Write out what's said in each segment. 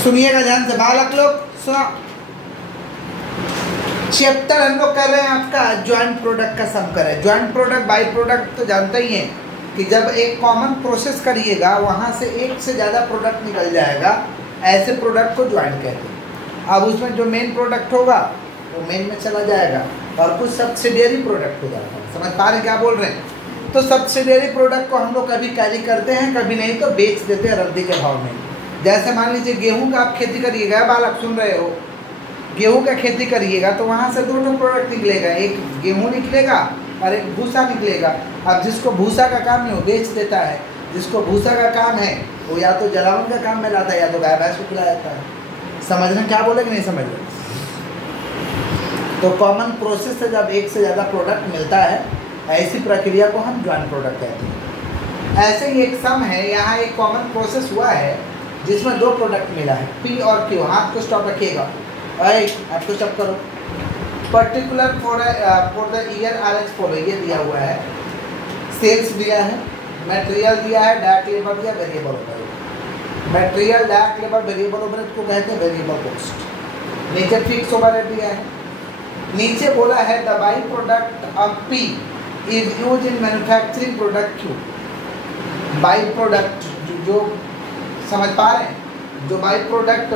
सुनिएगा ध्यान से बालक लोग, सुनो। चैप्टर हम लोग कर रहे हैं आपका ज्वाइंट प्रोडक्ट का सम कर रहे हैं। ज्वाइंट प्रोडक्ट बाई प्रोडक्ट तो जानते ही हैं कि जब एक कॉमन प्रोसेस करिएगा वहाँ से एक से ज़्यादा प्रोडक्ट निकल जाएगा, ऐसे प्रोडक्ट को ज्वाइंट कहते हैं। अब उसमें जो मेन प्रोडक्ट होगा वो मेन में चला जाएगा और कुछ सब्सिडियरी प्रोडक्ट हो जाएगा। समझ पा रहे हैं क्या बोल रहे हैं? तो सब्सिडियरी प्रोडक्ट को हम लोग कभी कैरी करते हैं, कभी नहीं तो बेच देते हैं रद्दी के भाव में। जैसे मान लीजिए गेहूं का आप खेती करिएगा, बालक सुन रहे हो, गेहूं का खेती करिएगा तो वहाँ से दो प्रोडक्ट निकलेगा, एक गेहूं निकलेगा और एक भूसा निकलेगा। अब जिसको भूसा का काम है वो बेच देता है, जिसको भूसा का काम है वो या तो जलावन का काम में लाता है या तो गाय भैंस को खिलाया जाता है। समझ रहे क्या बोले कि नहीं समझ रहे? तो कॉमन प्रोसेस से जब एक से ज़्यादा प्रोडक्ट मिलता है, ऐसी प्रक्रिया को हम ज्वाइंट प्रोडक्ट कहते हैं। ऐसे ही एक सम है, यहाँ एक कॉमन प्रोसेस हुआ है जिसमें दो प्रोडक्ट मिला है, पी और क्यू। हाथ को स्टॉप रखिएगा, आपको स्टॉप करो। Particular for the year R H follow, ये दिया हुआ है। सेल्स दिया है, मटेरियल दिया है, डायरेक्ट लेबर दिया, variable overhead. Material, direct labour, variable overhead को कहते हैं वेरिएबल कॉस्ट। नीचे फिक्स ओवरहेड दिया है। नीचे बोला है the by product of P is use in manufacturing product Q. By product जो समझ पा रहे हैं, जो बाई प्रोडक्ट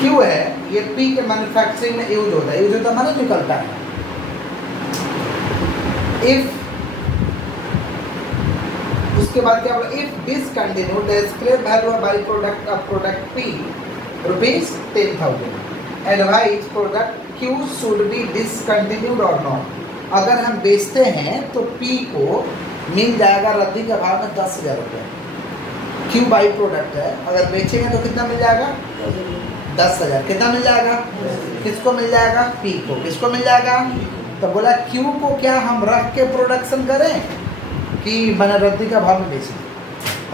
क्यू है ये पी के मैन्युफैक्चरिंग में यूज होता है। यूज होता माने निकलता है। इफ उसके बाद क्या बोला, if discontinue the scrap value of by product of product P ₹10,000, advise product Q should be discontinued or not. अगर हम बेचते हैं तो पी को मिल जाएगा रद्दी के भाव में 10,000 रुपये। क्यू बाई प्रोडक्ट है, अगर बेचेंगे तो कितना मिल जाएगा? 10,000। कितना मिल जाएगा? किसको मिल जाएगा? पी को। किसको मिल जाएगा? तो बोला क्यू को क्या हम रख के प्रोडक्शन करें कि बना रद्दी का भाव में बेच दें?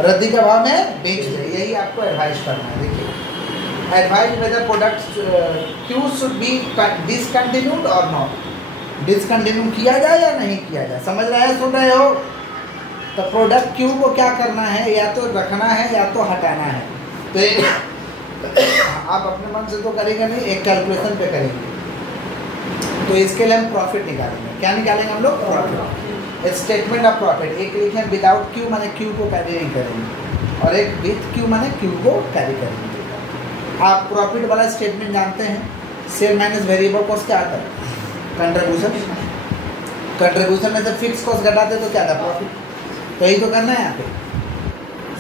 रद्दी का भाव में बेच दें, यही आपको एडवाइस करना है। देखिए, advise whether product Q should be discontinued or not. Discontinue किया जाए या नहीं किया जाए, समझ रहे हैं, सुन रहे हो? तो प्रोडक्ट क्यू को क्या करना है, या तो रखना है या तो हटाना है। तो आप अपने मन से तो करेंगे नहीं, एक कैलकुलेशन पे करेंगे। तो इसके लिए हम प्रॉफिट निकालेंगे। क्या निकालेंगे हम लोग? प्रॉफिट। स्टेटमेंट ऑफ प्रॉफिट एक लिखें विदाउट क्यू माने क्यू को कैरी नहीं करेंगे, और एक विथ क्यू माने क्यू को कैरी करेंगे। आप प्रॉफिट वाला स्टेटमेंट जानते हैं, सेल माइनस वेरिएबल कॉस्ट क्या आता है? कंट्रीब्यूशन। कंट्रीब्यूशन में से फिक्स कॉस्ट घटाते तो क्या था? प्रॉफिट। तो यही तो करना है यहाँ पे।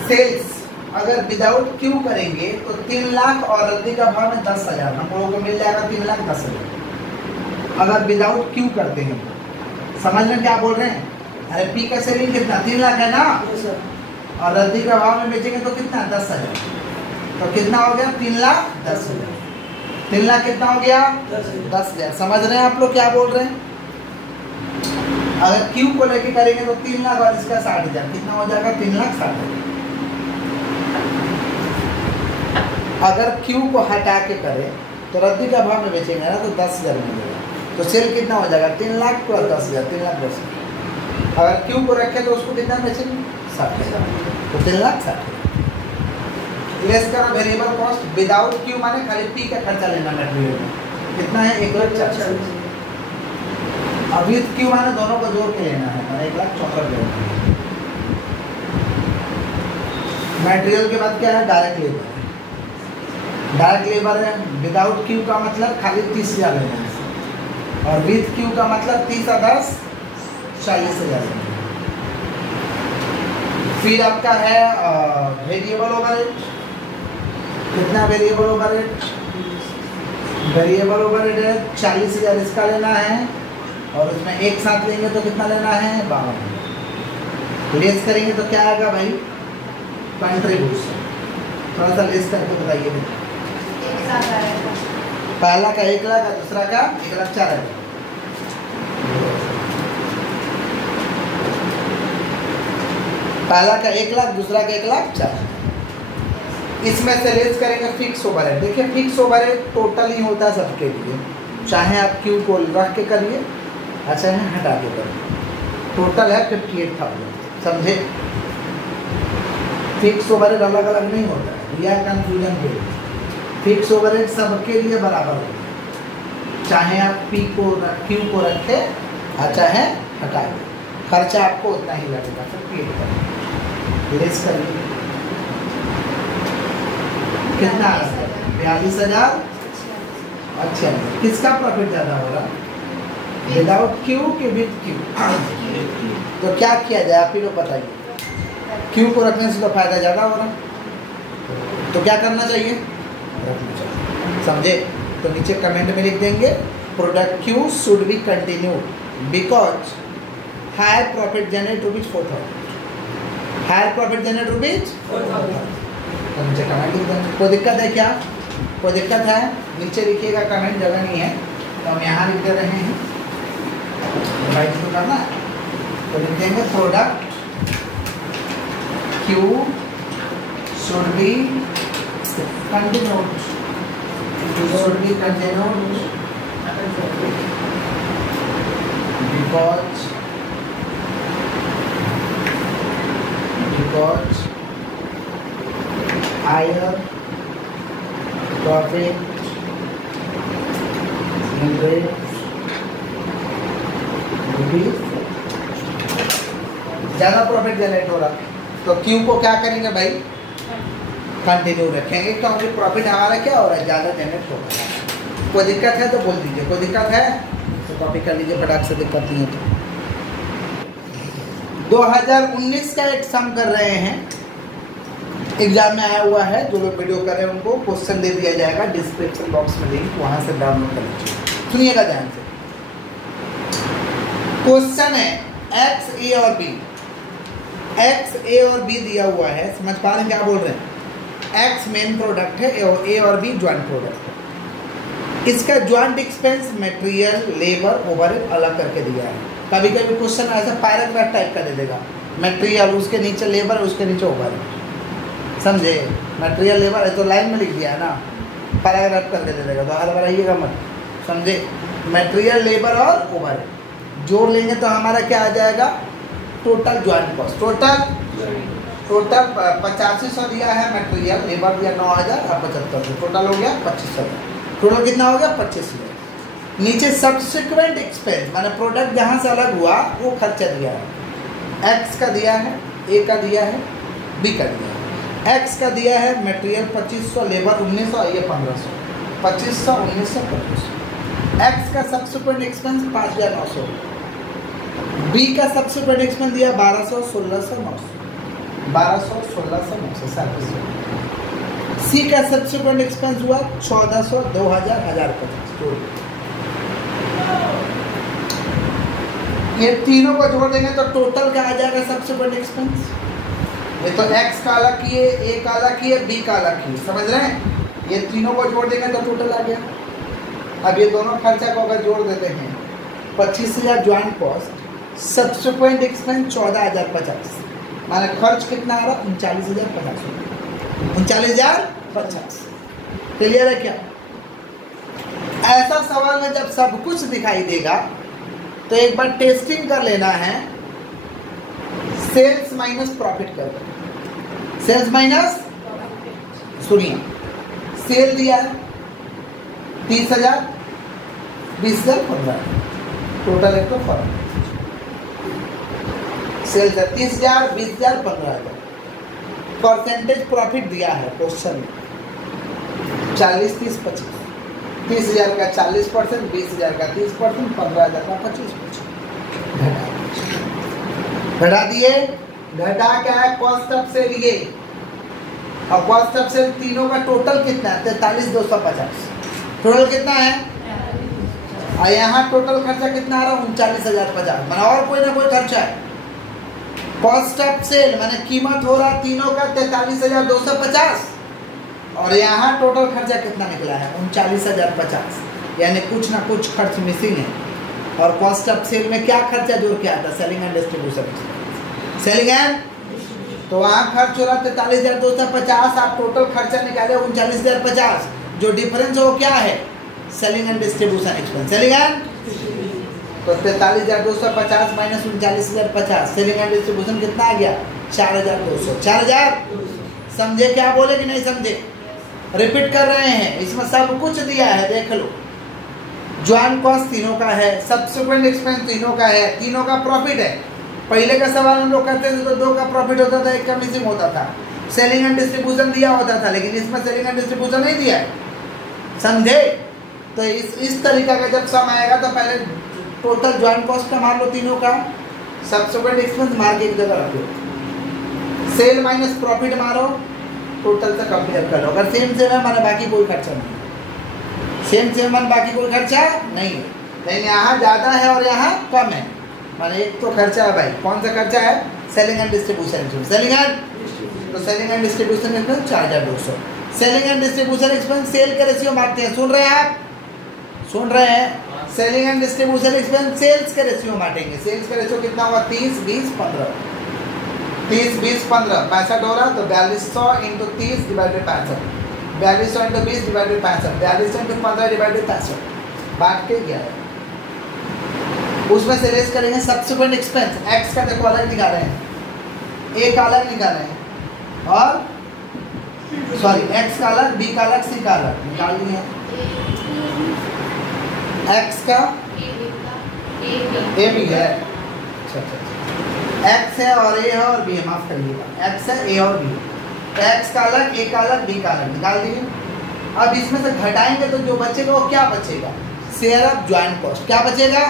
सेल्स अगर विदाउट क्यू करेंगे तो 3 लाख और रद्दी का भाव में 10,000, हम लोगों को मिल जाएगा 3,10,000। अगर विदाउट क्यू करते हैं, समझ में क्या बोल रहे हैं? अरे पी का सेलिंग कितना? 3 लाख है ना, और रद्दी का भाव में बेचेंगे तो कितना? 10,000। तो कितना हो गया? 3,10,000। 3 लाख कितना हो गया? 10,000। समझ रहे हैं आप लोग क्या बोल रहे हैं? अगर क्यू को लेके करेंगे तो 3 लाख और इसका 60,000, कितना हो जाएगा? 3,60,000। अगर क्यू को हटा के करें तो रद्दी का भाव में बेचेंगे ना तो 10,000 मिलेगा। तो सेल कितना हो जाएगा? 3 लाख प्लस 10,000, 3,10,000। अगर क्यू को रखें तो उसको कितना बेचेंगे? 60,000। तो 3,60,000। लेस करो वेरिएबल कॉस्ट विदाउट क्यू माने खाली पी का खर्चा लेना मटेरियल में, कितना है? 1,40,000। अब विथ क्यू माने दोनों को जोड़ के लेना है, 1,64,000। मटेरियल के बाद क्या है? Direct labour. डायरेक्ट लेबर है, विदाउट क्यू का मतलब खाली 30,000 लेना है, और विथ क्यू का मतलब 30 और 10 40,000। फिर आपका है वेरिएबल ओवरहेड। कितना वेरिएबल ओवरहेड? वेरिएबल ओवरहेड है 40,000, इसका लेना है, और उसमें एक साथ लेंगे तो कितना लेना है? 52। लेस करेंगे तो क्या आएगा भाई? कंट्रीब्यूशन। थोड़ा सा लेस करके बताइए। पहला का 1 लाख, दूसरा का 1,04,000। पहला का 1 लाख, दूसरा का 1,04,000। इसमें से लेस करेंगे फिक्स ओवरहेड। देखिए फिक्स ओवरहेड टोटल ही होता है सबके लिए, चाहे आप क्यू को रख के करिए, अच्छा है हटा के करिए। टोटल है 58,000। समझे? फिक्स ओवरहेड अलग अलग नहीं होता है। या कंफ्यूजन के लिए। फिक्स ओवरहेड सबके लिए बराबर होगा, चाहे आप P को Q को रखें और चाहे हटा दें, खर्चा आपको उतना ही लगेगा। फिर पेड करिए, लेस करिए, कितना आ रहा है? 42,000। अच्छा, किसका प्रॉफिट ज़्यादा हो रहा? विदाउट Q के विद Q। तो क्या किया जाए आप ही लोग बताइए। Q को रखने से तो फायदा ज़्यादा हो रहा, तो क्या करना चाहिए? रखना चाहिए, समझे? तो नीचे कमेंट में लिख देंगे product Q should be continued because higher profit generate rupees 4,000, higher profit generate rupees 4,000। तो नीचे कमेंट लिख देंगे। कोई दिक्कत है क्या? कोई दिक्कत है? नीचे लिखिएगा, कमेंट जगह नहीं है तो हम यहाँ लिख दे रहे हैं, राइट तो करना है। तो लिख देंगे product Q should be continued, should be continued because higher profit generates rupees, ज़्यादा प्रॉफिट जनरेट हो रहा, तो Q को क्या करेंगे भाई? कंटिन्यू रखेंगे, क्योंकि प्रॉफिट हमारा क्या हो रहा है? ज़्यादा जनरेट हो रहा है। कोई दिक्कत है तो बोल दीजिए, कोई दिक्कत है तो कॉपी कर लीजिए फटाक से, दिक्कत नहीं है तो। 2019 का एक सम कर रहे हैं, एग्जाम में आया हुआ है, जो लोग वीडियो कर रहे हैं उनको क्वेश्चन दे दिया जाएगा डिस्क्रिप्शन बॉक्स में, लिंक वहाँ से डाउनलोड कर लीजिए। सुनिएगा ध्यान से, क्वेश्चन है X, A और B। X, A और B दिया हुआ है, समझ पा रहे हैं क्या बोल रहे हैं? X मेन प्रोडक्ट है, A और B ज्वाइंट प्रोडक्ट है। इसका joint expense material, labour, overhead अलग करके दिया है। कभी कभी क्वेश्चन ऐसा पैराग्राफ टाइप का दे देगा, मटेरियल उसके नीचे लेबर, उसके नीचे ओवरहेड, समझे? मटेरियल लेबर है तो लाइन में लिख दिया है ना, पैराग्राफ करके दे देगा, तो हर बार आइएगा मत, समझे? मटेरियल, लेबर और ओवरहेड जोड़ लेंगे तो हमारा क्या आ जाएगा? Total joint cost. टोटल 8500 दिया है, मटेरियल, लेबर दिया 9,000 और 7500, टोटल हो गया 2500। टोटल कितना हो गया? 2500। नीचे सब्सिक्वेंट एक्सपेंस माने प्रोडक्ट जहाँ से अलग हुआ वो खर्चा दिया है। X का दिया है, A का दिया है, B का दिया है। X का दिया है मटेरियल 2500, लेबर 1900, ये 1500, 2500, 1900, 2500। X का सब्सिक्वेंट एक्सपेंस 5,900। B का सब्सिक्वेंट एक्सपेंस दिया 1200, 1600, 900, 1200, 1600, 900, 700। C का सब्सिक्वेंट एक्सपेंस हुआ 1400, 2000, 1050। ये तीनों को जोड़ देंगे तो टोटल क्या आ जाएगा? Subsequent expense. ये तो X का अलग किए, A का अलग किए, B का अलग किए, समझ रहे हैं? ये तीनों को जोड़ देंगे तो टोटल आ गया। अब ये दोनों खर्चा को अगर जोड़ देते हैं, 25,000 ज्वाइंट कॉस्ट, सब्सिक्वेंट एक्सपेंस 14,050, माने खर्च कितना आ रहा? 39,050, 39,050। क्लियर है क्या? ऐसा सवाल में जब सब कुछ दिखाई देगा तो एक बार टेस्टिंग कर लेना है, सेल्स माइनस प्रॉफिट कर, सेल्स माइनस, सुनिए, सेल दिया है 30,000, 20,000, 15,000, टोटल एक तो फर्क। सेल्स है 30,000, 20,000, 15,000। परसेंटेज प्रॉफिट दिया है क्वेश्चन में 40, 30, 25। 30,000 का 40%, 20,000 का 30%, 15,000 का 25%। घटा दिए, घटा क्या है? कॉस्ट ऑफ सेल ये, और कॉस्ट ऑफ सेल तीनों का टोटल कितना है? 43,250। टोटल कितना है? और यहाँ टोटल खर्चा कितना आ रहा है? 39,050। मैंने और कोई ना कोई खर्चा है। कॉस्ट ऑफ सेल मैंने कीमत हो रहा तीनों का 43,250, और यहाँ टोटल खर्चा कितना निकला है? 39,050, यानी कुछ ना कुछ खर्च मिसिंग है। और कॉस्ट ऑफ सेल में क्या खर्चा जोड़ के आता? Selling and distribution. Selling and, तो वहाँ खर्च हो रहा 43,250, आप टोटल खर्चा निकाले 39,050, जो डिफरेंस हो क्या है? Selling and distribution expense. Selling and, तो 43,250 माइनस 39,050, सेलिंग एंड डिस्ट्रीब्यूशन कितना आ गया? 4,200। 4,000 समझे क्या बोले कि नहीं समझे? रिपीट कर रहे हैं, इसमें सब कुछ दिया है, देख लो। ज्वाइंट कॉस्ट तीनों का है, सब्सिक्वेंट एक्सपेंस तीनों का है, तीनों का प्रॉफिट है। पहले का सवाल हम लोग करते थे तो 2 का प्रॉफिट होता था, 1 का मिसिंग होता था, सेलिंग एंड डिस्ट्रीब्यूशन दिया होता था, लेकिन इसमें सेलिंग एंड डिस्ट्रीब्यूशन नहीं दिया है, समझे? तो इस तरीका का जब सम आएगा तो पहले टोटल ज्वाइंट कॉस्ट का मार लो तीनों का, सब्सिक्वेंट एक्सपेंस मार के एक जगह रख लो, सेल माइनस प्रॉफिट मारो, टोटल से कंपेयर कर लो। अगर सेम है माने बाकी कोई खर्चा नहीं, सेम माने बाकी कोई खर्चा नहीं है, लेकिन यहाँ ज़्यादा है और यहाँ कम है, माने एक तो खर्चा है भाई। कौन सा खर्चा है? Selling and distribution. Selling and distribution expense 4200। Selling and distribution expense sale के रेशियो मारते हैं, सुन रहे हैं आप? सुन रहे हैं? Selling and distribution expense sales के रेशियो मारेंगे। सेल्स का रेशियो कितना हुआ? 30 20 15। 30 20 15 65 हो रहा, तो 4200 into 30 divided 65, 4200 into 20 divided 65, 4200 into 15 divided 65, बांट के क्या है उसमें से लेस करेंगे सब्सिक्वेंट एक्सपेंस। एक्स का देखो अलग निकाल रहे हैं, ए का अलग निकाल रहे हैं, और सॉरी एक्स का अलग, बी का अलग, सी का अलग निकाल लिए। एक्स का ए भी है, अच्छा एक्स है और ए है और बी है, माफ करिएगा, एक्स है ए और बी, एक्स का अलग, ए का अलग, बी का अलग निकाल दिए। अब इसमें से घटाएंगे तो जो बचेगा वो क्या बचेगा? Share of joint cost. क्या बचेगा?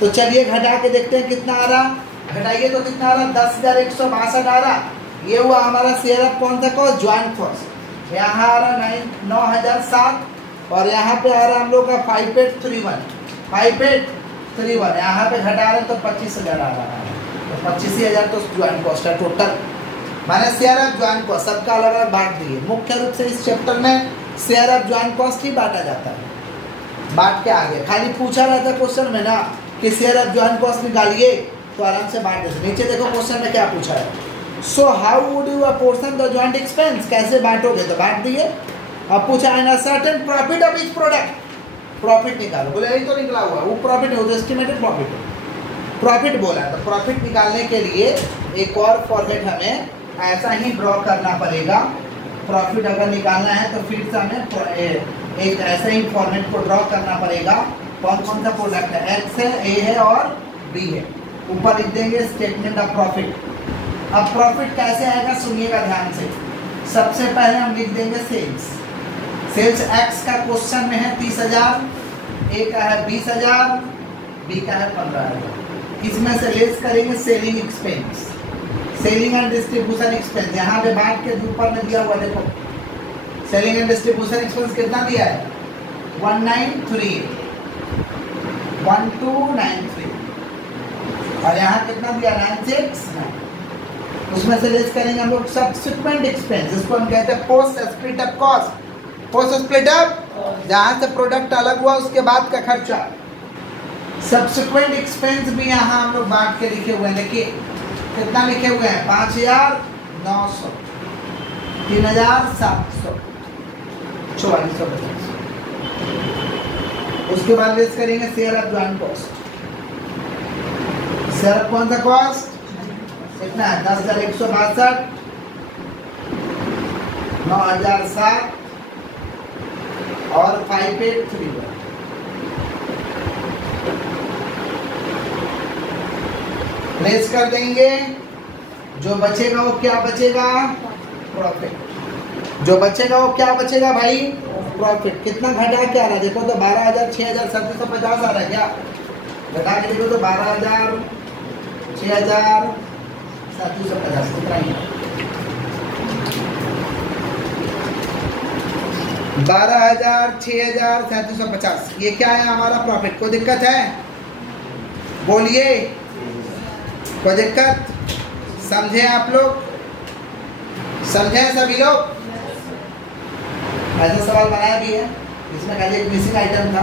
तो चलिए घटा के देखते हैं कितना आ रहा। घटाइए तो कितना आ रहा? 10,162 आ रहा। ये हुआ हमारा शेयर ऑफ कौन सा कॉस्ट? Joint cost. यहाँ आ रहा 9,007 और यहाँ पे आ रहा हम लोग का 5831 यहाँ पे घटा रहे तो 25,000 आ रहा है, तो 25,000 तो ज्वाइंट कॉस्ट है टोटल, माने शेयर ऑफ ज्वाइंट कॉस्ट। सबका अलग अलग बांट दिए। मुख्य रूप से इस चैप्टर में शेयर ऑफ ज्वाइंट कॉस्ट ही बांटा जाता है, बांट के आगे खाली पूछा रहता है क्वेश्चन में ना कि शेयर ऑफ ज्वाइंट कॉस्ट निकालिए, तो आराम से बांट देते। नीचे देखो क्वेश्चन में क्या पूछा है, so how would you apportion the joint expense, कैसे बांटोगे? तो बांट दिए। अब पूछा है certain profit of each product, profit निकालो। बोले यही तो निकला हुआ, वो प्रॉफिट है, वो तो एस्टिमेटेड प्रॉफिट है, प्रॉफिट बोला है। तो प्रॉफिट निकालने के लिए एक और फॉर्मेट हमें ऐसा ही ड्रॉ करना पड़ेगा। प्रॉफिट अगर निकालना है तो फिर से हमें एक ऐसे ही फॉर्मेट को ड्रॉ करना पड़ेगा। कौन कौन सा प्रोडक्ट है? एक्स है, ए है और बी है। ऊपर लिख देंगे स्टेटमेंट ऑफ प्रॉफिट। अब प्रॉफिट कैसे आएगा सुनिएगा ध्यान से। सबसे पहले हम लिख देंगे सेल्स। सेल्स एक्स का क्वेश्चन में है 30,000, ए का है 20,000, बी का है 15,000। इसमें से लेस करेंगे selling expense, selling and distribution expense. यहाँ पे बांट के ऊपर में दिया हुआ देखो, सेलिंग एंड डिस्ट्रीब्यूशन एक्सपेंस कितना दिया है? 1293 और यहाँ कितना दिया? 969। उसमें से लेस करेंगे हम लोग सब्सिक्वेंट एक्सपेंस, इसको हम कहते हैं post split up cost. Post split up जहाँ से प्रोडक्ट अलग हुआ उसके बाद का खर्चा। सब्सिक्वेंट एक्सपेंस भी यहाँ हम लोग बांट के लिखे हुए हैं। देखिए कितना लिखे हुए हैं? 5,900, 3,700, 4,450। उसके बाद लेस करेंगे share of joint cost. Share of कौन सा कॉस्ट? कितना है? 10,162, 9,007 और 5831। लेस कर देंगे, जो बचेगा वो क्या बचेगा? प्रॉफिट। जो बचेगा वो क्या बचेगा भाई? प्रॉफिट। कितना घटा क्या आ रहा है देखो तो 12,000, 6,750 आ रहा है क्या? घटा के देखो तो 12,000, 6,750 कितना ही? 12,000, 6,750। ये क्या है हमारा प्रॉफिट। कोई दिक्कत है? बोलिए, कोई दिक्कत? समझे आप लोग? समझे सभी लोग? ऐसा सवाल बनाया भी है, इसमें खाली एक मिसिंग आइटम था।